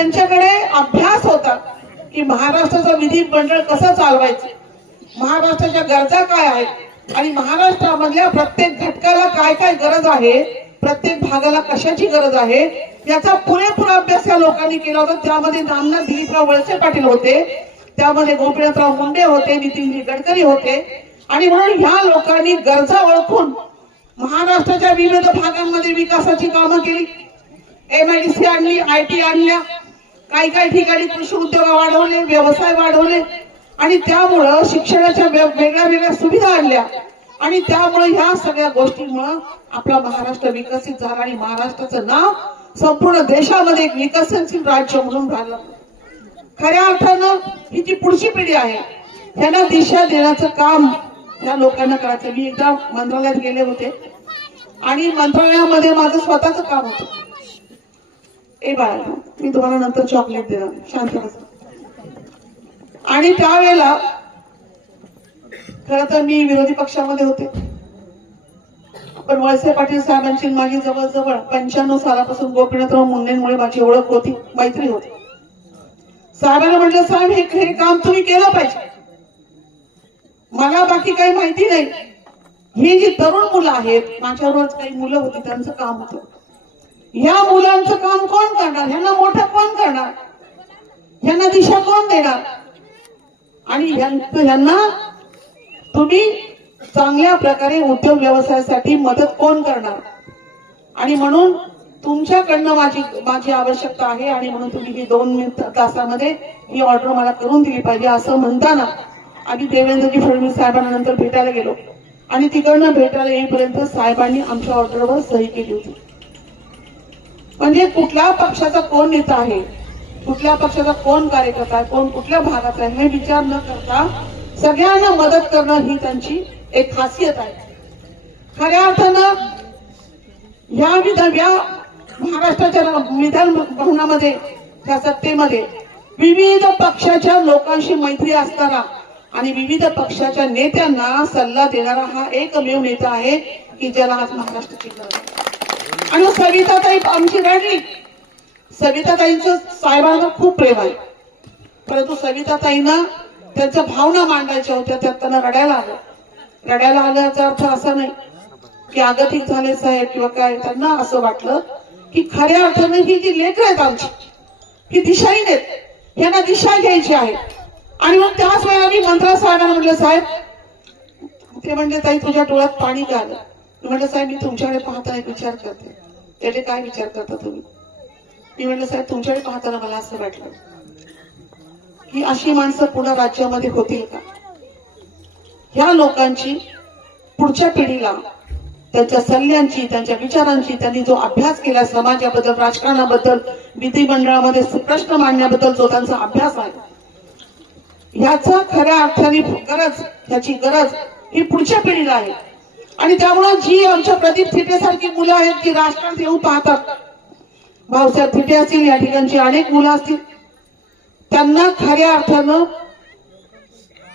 त्यांच्याकडे अभ्यास होता की महाराष्ट्राचं विधिमंडळ कसं चालवायचं? महाराष्ट्राच्या गरजा काय आहेत? आणि महाराष्ट्रामधल्या प्रत्येक घटकाला काय काय गरज आहे? प्रत्येक भागाला कशाची गरज आहे? याचा पुरेपूर अभ्यास या लोकांनी केला होता. त्यामध्ये नामनाथ दिलीपराव वळसे पाटील होते. त्यामध्ये गोपीनाथराव मुंडे होते नितीन गडकरी होते. आणि म्हणून ह्या लोकांनी गरजा ओळखून महाराष्ट्राच्या विविध भागांमध्ये विकासाची कामं केली. एमआयडीसी आणली आय टी आणल्या. काही काही ठिकाणी कृषी उद्योग वाढवले व्यवसाय वाढवले. आणि त्यामुळं शिक्षणाच्या वेगळ्या वेगळ्या सुविधा आणल्या. आणि त्यामुळे ह्या सगळ्या गोष्टींमुळं आपला महाराष्ट्र विकसित झाला आणि महाराष्ट्राचं नाव संपूर्ण देशामध्ये एक विकसनशील राज्य म्हणून राहिलं. खऱ्या अर्थानं ही जी पुढची पिढी आहे त्यांना दिशा देण्याचं काम या लोकांना करायचं. मी एकदा मंत्रालयात गेले होते. आणि मंत्रालयामध्ये माझं स्वतःच काम होतं. ए बाळा मी तुम्हाला नंतर चॉकलेट देणार. शांत आणि त्यावेळेला खर तर मी विरोधी पक्षामध्ये होते. पण वळसे पाटील साहेबांची माझी जवळजवळ पंच्याण्णव सालापासून गोपीनाथराव मुंडेंमुळे माझी ओळख होती मैत्री होती. साहेबांना म्हटलं साहेब हे हे काम तुम्ही केलं पाहिजे. मला बाकी काही माहिती नाही. ही जी तरुण मुलं आहेत माझ्यावरच काही मुलं होती त्यांचं काम होतं. या मुलांचं काम कोण करणार? ह्यांना मोठं कोण करणार? ह्यांना दिशा कोण देणार? आणि ह्यांना तुम्ही चांगल्या प्रकारे उद्योग व्यवसायासाठी मदत कोण करणार? आणि म्हणून तुमच्याकडनं माझी माझी आवश्यकता आहे आणि म्हणून तुम्ही ही दोन मिनिट तासामध्ये ही ऑर्डर मला करून दिली पाहिजे असं म्हणताना आम्ही देवेंद्रजी फडणवीस साहेबांना नंतर भेटायला गेलो. आणि तिकडनं भेटायला येईपर्यंत साहेबांनी आमच्या ऑर्डरवर सही केली होती. म्हणजे कुठल्या पक्षाचा कोण नेता आहे? कुठल्या पक्षाचा कोण कार्यकर्ता आहे? कोण कुठल्या भागाचा आहे? हे विचार न करता सगळ्यांना मदत करणं ही त्यांची एक खासियत आहे. खऱ्या अर्थानं या विधान या महाराष्ट्राच्या विधान भवनामध्ये त्या सत्तेमध्ये विविध पक्षाच्या लोकांशी मैत्री असताना आणि विविध पक्षाच्या नेत्यांना सल्ला देणारा हा एकमेव नेता आहे की ज्याला आज महाराष्ट्राची गरज आहे. आणि सविताताई आमची रडली सविताताईंचं साहेबांना खूप प्रेम आहे. परंतु सविताताईंना त्यांच्या भावना मांडायच्या होत्या त्यात त्यांना रडायला आलं. रडायला आल्याचा अर्थ असा नाही की आगतिक झाले साहेब किंवा काय त्यांना असं वाटलं की खऱ्या अर्थानं ही जी लेकर आहेत आमची ही दिशाही आहेत. यांना दिशा घ्यायची आहे. आणि मग त्याच वेळेला मी मंत्रा साहेबांना म्हटलं साहेब ते म्हणजे ताई तुझ्या डोळ्यात पाणी का आलं. म्हटलं साहेब मी तुमच्याकडे पाहताना एक विचार करते. त्याचे काय विचार करता तुम्ही? मी म्हटलं साहेब तुमच्याकडे पाहताना मला असं वाटलं की अशी माणसं पुन्हा राज्यामध्ये होतील का? ह्या लोकांची पुढच्या पिढीला त्यांच्या सल्ल्यांची त्यांच्या विचारांची त्यांनी जो अभ्यास केला समाजाबद्दल राजकारणाबद्दल विधिमंडळामध्ये प्रश्न मांडण्याबद्दल जो त्यांचा अभ्यास आहे ह्याचा खऱ्या अर्थाने गरज ह्याची गरज ही पुढच्या पिढीला आहे. आणि त्यामुळं जी आमच्या प्रदीप थिटेसारखी मुलं आहेत ती राजकारण घेऊ पाहतात. भाऊसाहेब थिटे असतील या ठिकाणची अनेक मुलं असतील. त्यांना खऱ्या अर्थानं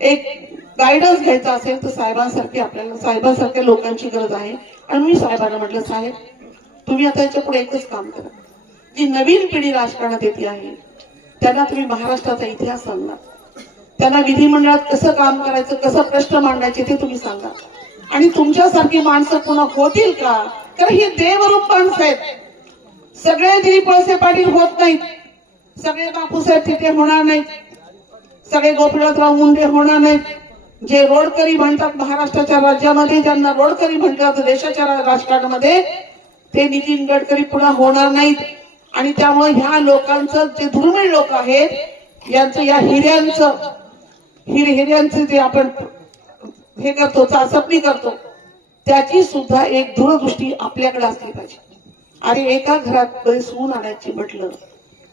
एक गायडन्स घ्यायचा असेल तर साहेबांसारखी आपल्याला साहेबांसारख्या लोकांची गरज आहे. आणि मी साहेबांना म्हटलं साहेब तुम्ही आता याच्यापुढे एकच काम करा. जी नवीन पिढी राजकारणात येते आहे त्यांना तुम्ही महाराष्ट्राचा इतिहास सांगा. त्यांना विधिमंडळात कसं काम करायचं कसं प्रश्न मांडायचे ते तुम्ही सांगा. आणि तुमच्यासारखी माणसं पुन्हा होतील का? तर ही देवरूप माणसं आहेत. सगळे दिलीप वळसे पाटील होत नाहीत. सगळे बापूसाहेब तिथे होणार नाहीत. सगळे गोपीनाथराव मुंडे होणार नाहीत. जे रोडकरी म्हणतात महाराष्ट्राच्या राज्यामध्ये ज्यांना रोडकरी म्हणतात देशाच्या रा- राजकारणामध्ये ते नितीन गडकरी पुन्हा होणार नाहीत. आणि त्यामुळे ह्या लोकांचं जे दुर्मिळ लोक आहेत यांचं या हिऱ्यांचं हिर हिऱ्यांचं जे आपण हे करतो चाचपणी करतो. त्याची सुद्धा एक दूरदृष्टी आपल्याकडे असली पाहिजे. आणि एका घरात कधी सून आणायची म्हटलं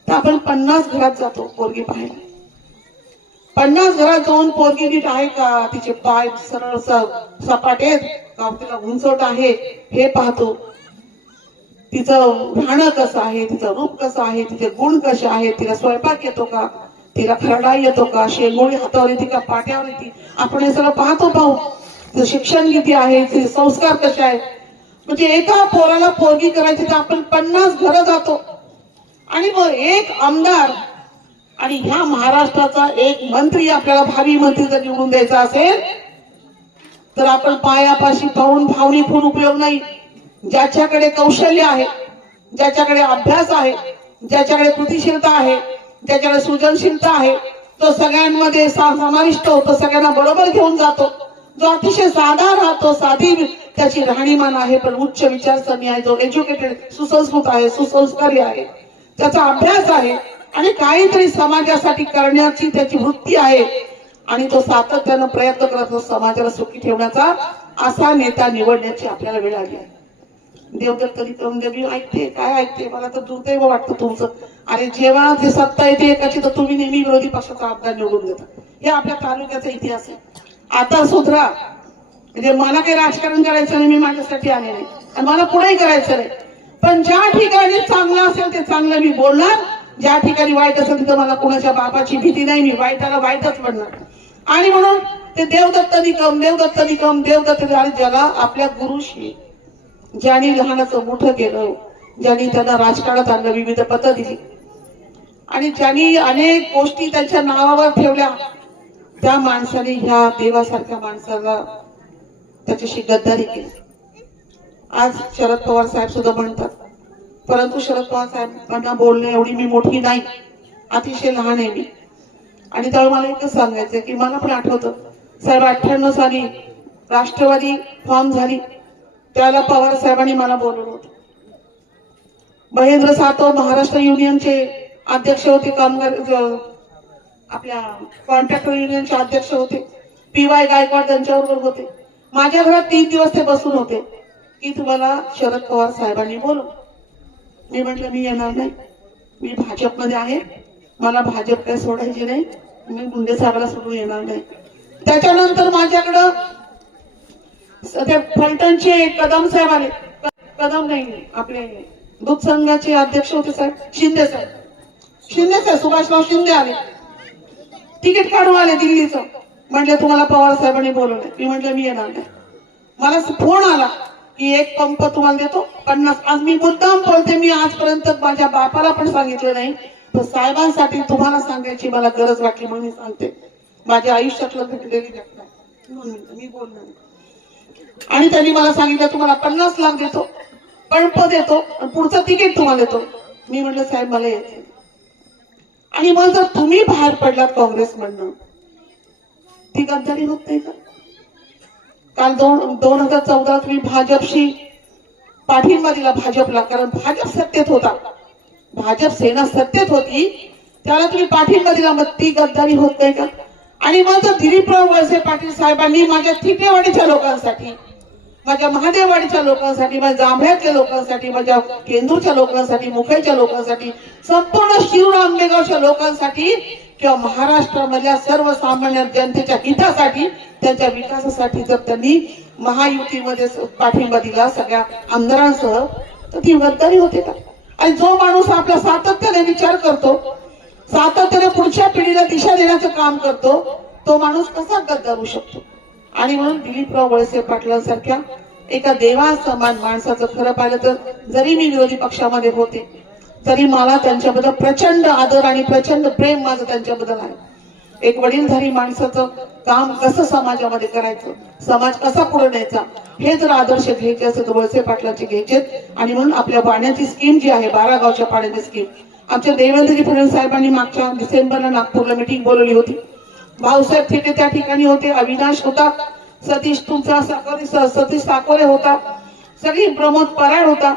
तर आपण पन्नास घरात जातो पोरगी पाहायला पन्नास घरात जाऊन पोरगी नीट आहे का? तिचे पाय सरळ सपाटे आहेत. का तिला उंचवट आहे. हे पाहतो. तिचं राहणं कसं आहे? तिचं रूप कसं आहे? तिचे गुण कसे आहेत? तिला स्वयंपाक येतो का? तिला खरडा येतो का? शेंगोळी हातावर येते का? पाट्यावर येते. आपण हे सगळं पाहतो पाहू शिक्षण किती आहे ते संस्कार कसे आहेत. म्हणजे एका पोराला पोरगी करायची तर आपण पन्नास घरं जातो. आणि मग एक आमदार आणि ह्या महाराष्ट्राचा एक मंत्री आपल्याला भावी मंत्री जर निवडून द्यायचा असेल तर आपण पायापाशी पाहून भावनी खून उपयोग नाही. ज्याच्याकडे कौशल्य आहे ज्याच्याकडे अभ्यास आहे ज्याच्याकडे कृतिशीलता आहे ज्याच्याकडे सृजनशीलता आहे. तो सगळ्यांमध्ये समाविष्ट होतो सगळ्यांना बरोबर घेऊन जातो. जो अतिशय साधा राहतो साधी त्याची राहणीमान आहे पण उच्च विचारसरणी आहे जो एज्युकेटेड सुसंस्कृत आहे सुसंस्कारी आहे. त्याचा अभ्यास आहे आणि काहीतरी समाजासाठी करण्याची त्याची वृत्ती आहे. आणि तो सातत्यानं प्रयत्न करत असतो समाजाला सुखी ठेवण्याचा असा नेता निवडण्याची आपल्याला वेळ आली आहे. देवदत्त म्हणजे देवी ऐकते काय ऐकते? मला तर दुर्दैव वाटतं तुमचं. अरे जेव्हा जे सत्ता येते एकाची तर तुम्ही नेहमी विरोधी पक्षाचा आमदार निवडून देता. हे आपल्या तालुक्याचा इतिहास आहे. आता सुधरा म्हणजे मला काही राजकारण करायचं नाही मी माझ्यासाठी आले नाही. आणि मला पुढेही करायचं नाही. पण ज्या ठिकाणी चांगलं असेल ते चांगलं मी बोलणार. ज्या ठिकाणी वाईट असेल तिथं मला कुणाच्या बापाची भीती नाही मी वाईटाला वाईटच म्हणणार. आणि म्हणून ते देवदत्त निकम देवदत्त निकम देवदत्त आणि ज्याला आपल्या गुरुशी. ज्यांनी लहानाचं मोठं केलं ज्यांनी त्यांना राजकारणात आणलं विविध पदं दिली. आणि ज्यांनी अनेक गोष्टी त्यांच्या नावावर ठेवल्या त्या माणसाने ह्या देवासारख्या माणसाला त्याच्याशी गद्दारी केली. आज शरद पवार साहेब सुद्धा म्हणतात परंतु शरद पवार साहेबांना बोलणे एवढी मी मोठी नाही अतिशय लहान आहे मी. आणि त्यावेळी मला एकच सांगायचं की मला पण आठवतं साहेब अठ्ठ्याण्णव साली राष्ट्रवादी फॉर्म झाली. त्याला पवार साहेबांनी मला बोलवलं होतं. महेंद्र सातव महाराष्ट्र युनियनचे अध्यक्ष होते कामगार आपल्या कॉन्ट्रॅक्टर युनियनचे अध्यक्ष होते. पी वाय गायकवाड त्यांच्याबरोबर होते. माझ्या घरात तीन दिवस ते बसून होते. की तुम्हाला शरद पवार साहेबांनी बोलव मी म्हटलं मी येणार नाही. मी भाजपमध्ये आहे. मला भाजप काय सोडायची नाही. मी मुंडे साहेबाला सोडून येणार नाही. त्याच्यानंतर माझ्याकडं ते फलटणचे कदम साहेब आले. कदम नाही आपले दूध संघाचे अध्यक्ष होते साहेब. शिंदे साहेब. शिंदे साहेब सुभाषराव शिंदे आले. तिकीट काढून आले दिल्लीचं. म्हटलं तुम्हाला पवार साहेबांनी बोलवलं मी म्हटलं मी येणार नाही. मला फोन आला की एक पंप तुम्हाला देतो. पन्नास आज मी मुद्दाम बोलते मी आजपर्यंत माझ्या बापाला पण सांगितलं नाही. पण साहेबांसाठी तुम्हाला सांगायची मला गरज वाटली म्हणून मी सांगते. माझ्या आयुष्यातलं घडलेली घटना मी बोलणार आणि त्यांनी मला सांगितलं तुम्हाला पन्नास लाख देतो पंप देतो आणि पुढचं तिकीट तुम्हाला देतो. मी म्हटलं साहेब मला यायचं आणि मग जर तुम्ही बाहेर पडलात काँग्रेसमधनं ती गद्दारी होत नाही का? काल दोन दोन हजार चौदा तुम्ही भाजपशी पाठिंबा दिला भाजपला कारण भाजप सत्तेत होता. भाजप सेना सत्तेत होती त्याला तुम्ही पाठिंबा दिला मग ती गद्दारी होत नाही का? आणि माझं दिलीपराव वळसे पाटील साहेबांनी माझ्या थिटेवाडीच्या लोकांसाठी माझ्या महादेववाडीच्या लोकांसाठी माझ्या जांभळ्यातल्या लोकांसाठी माझ्या केंदूरच्या लोकांसाठी मुखेच्या लोकांसाठी संपूर्ण शिरूर आंबेगावच्या लोकांसाठी किंवा महाराष्ट्रामधल्या सर्वसामान्य जनतेच्या हितासाठी त्यांच्या विकासासाठी जर त्यांनी महायुतीमध्ये पाठिंबा दिला सगळ्या आमदारांसह तर ती गद्दारी होते का? आणि जो माणूस आपला सातत्याने विचार करतो सातत्याने पुढच्या पिढीला दिशा देण्याचं काम करतो तो माणूस कसा गद्दार शकतो? आणि म्हणून दिलीपराव वळसे पाटलांसारख्या एका देवा समान माणसाचं खरं पाहिलं तर जरी मी विरोधी पक्षामध्ये होते तरी मला त्यांच्याबद्दल प्रचंड आदर आणि प्रचंड प्रेम माझं त्यांच्याबद्दल आहे. एक वडीलधारी माणसाचं काम कसं समाजामध्ये करायचं समाज कसा पुढे न्यायचा हे जर आदर्श घ्यायचे असेल तर वळसे पाटलाचे घ्यायचे आणि म्हणून आपल्या पाण्याची स्कीम जी आहे बारा गावच्या पाण्याची स्कीम आमच्या देवेंद्रजी फडणवीस साहेबांनी मागच्या डिसेंबरला नागपूरला मिटिंग बोलवली होती. भाऊसाहेब थेटे त्या ठिकाणी होते. अविनाश होता. सतीश तुमचा सतीश साकोरे होता. सगळी प्रमोद पराड होता.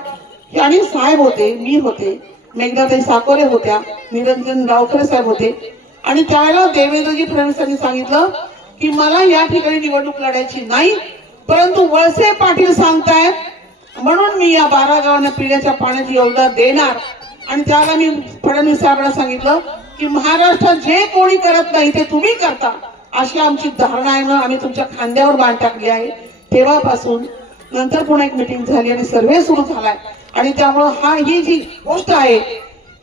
हे आणि साहेब होते मी होते. मेघनाताई साकोरे होत्या. निरंजन गावकरे साहेब होते. आणि त्यावेळेला देवेंद्रजी फडणवीसांनी सांगितलं की मला या ठिकाणी निवडणूक लढायची नाही परंतु वळसे पाटील सांगतायत म्हणून मी या बारा गावांना पिण्याच्या पाण्याची योजना देणार. आणि त्याला मी फडणवीस साहेबांना सांगितलं की महाराष्ट्रात जे कोणी करत नाही ते तुम्ही करता. अशी आमची धारणा आहे ना आम्ही तुमच्या खांद्यावर मान टाकली आहे. तेव्हापासून नंतर पुन्हा एक मिटिंग झाली आणि सर्वे सुरू झालाय. आणि त्यामुळं हा ही जी गोष्ट आहे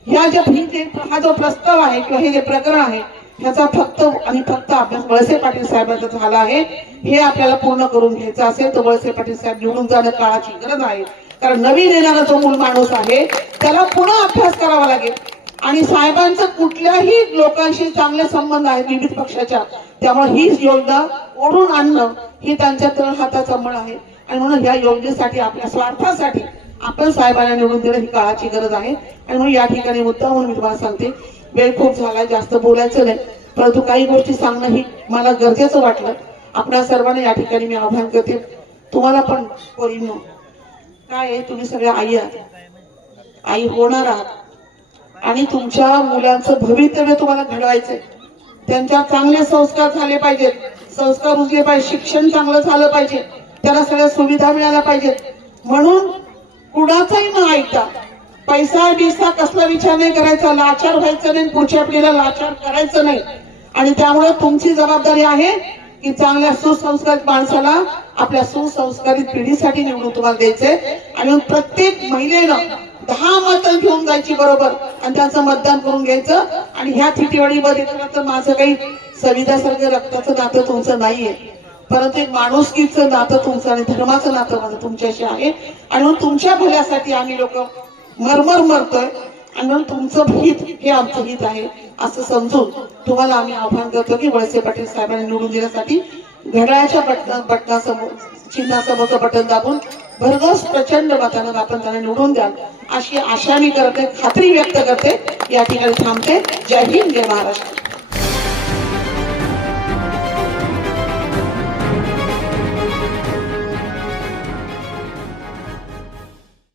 ह्या ज्या ही हा जो प्रस्ताव आहे किंवा हे जे प्रकरण आहे ह्याचा फक्त आणि फक्त अभ्यास वळसे पाटील साहेबांचा झाला आहे. हे आपल्याला पूर्ण करून घ्यायचं असेल तर वळसे पाटील साहेब निवडून जाणं काळाची गरज आहे. कारण नवीन येणारा जो मूल माणूस आहे त्याला पुन्हा अभ्यास करावा लागेल. आणि साहेबांचं कुठल्याही लोकांशी चांगले संबंध आहेत विविध पक्षाच्या त्यामुळे ही योजना ओढून आणणं ही त्यांच्या तळ हाताचा मळ आहे. आणि म्हणून या योजनेसाठी आपल्या स्वार्थासाठी आपण साहेबांना निवडून देणं ही काळाची गरज आहे. आणि म्हणून या ठिकाणी मुद्दा म्हणून मी तुम्हाला सांगते वेळ खूप झाला जास्त बोलायचं नाही. परंतु काही गोष्टी सांगणं ही मला गरजेचं वाटलं. आपल्या सर्वांना या ठिकाणी मी आव्हान करते. तुम्हाला पण पोरींनो काय आहे? तुम्ही सगळ्या आई आहात. आई होणार आहात. आणि तुमच्या मुलांचं भवितव्य तुम्हाला घडवायचंय. त्यांच्या चांगले संस्कार झाले पाहिजेत. संस्कार उजले पाहिजे. शिक्षण चांगलं झालं पाहिजे. त्याला सगळ्या सुविधा मिळाल्या पाहिजेत. म्हणून कुणाचाही न ऐकता पैसा बिसा कसला विचार नाही करायचा. लाचार व्हायचं नाही. पुढच्या पिढीला लाचार करायचं नाही. आणि त्यामुळे तुमची जबाबदारी आहे की चांगल्या सुसंस्कारित माणसाला आपल्या सुसंस्कारित पिढीसाठी निवडून तुम्हाला द्यायचंय. आणि प्रत्येक महिलेनं दहा मतं घेऊन जायची बरोबर आणि त्यांचं मतदान करून घ्यायचं. आणि ह्या थिटीवाडीमध्ये तर माझं काही सविधासारखं रक्ताचं नातं तुमचं नाहीये. परंतु एक माणुसकीचं नातं तुमचं आणि धर्माचं नातं माझं तुमच्याशी आहे. आणि तुमच्या भल्यासाठी आम्ही लोक मरमर मरतोय. आणि तुमचं हित हे आमचं हित आहे. असं समजून तुम्हाला आम्ही आव्हान करतो की वळसे पाटील साहेबांनी निवडून देण्यासाठी घड्याळाच्या बटना बटनासमोर चिन्हासमोरचं बटन दाबून भरघोस प्रचंड मतानं आपण त्यांना निवडून द्याल. अशी आशा मी करते खात्री व्यक्त करते. या ठिकाणी थांबते. जय हिंद जय महाराष्ट्र.